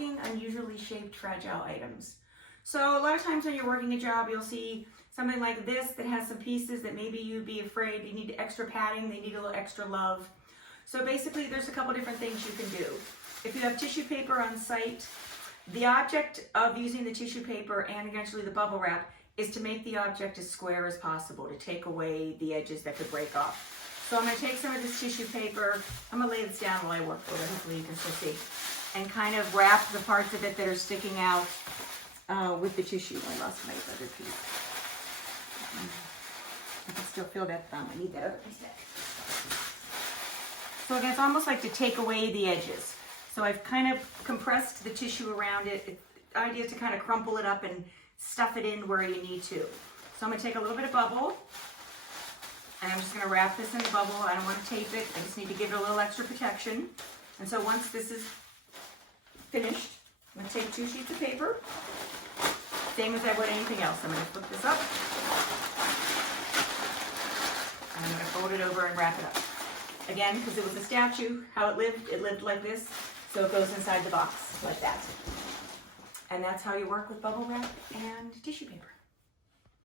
packing unusually shaped fragile items. So a lot of times when you're working a job, you'll see something like this that has some pieces that maybe you'd be afraid you need extra padding, they need a little extra love. So basically there's a couple different things you can do. If you have tissue paper on site, the object of using the tissue paper and eventually the bubble wrap is to make the object as square as possible, to take away the edges that could break off. So I'm going to take some of this tissue paper, I'm going to lay this down while I work with it, hopefully you can still see, and kind of wrap the parts of it that are sticking out with the tissue. I lost my other piece. I can still feel that thumb. I need that other piece back. So again, it's almost like to take away the edges. So I've kind of compressed the tissue around it. The idea is to kind of crumple it up and stuff it in where you need to. So I'm going to take a little bit of bubble, and I'm just going to wrap this in the bubble. I don't want to tape it. I just need to give it a little extra protection. And so once this is finished, I'm going to take 2 sheets of paper, same as I would anything else. I'm going to flip this up, and I'm going to fold it over and wrap it up. Again, because it was a statue, how it lived like this, so it goes inside the box like that. And that's how you work with bubble wrap and tissue paper.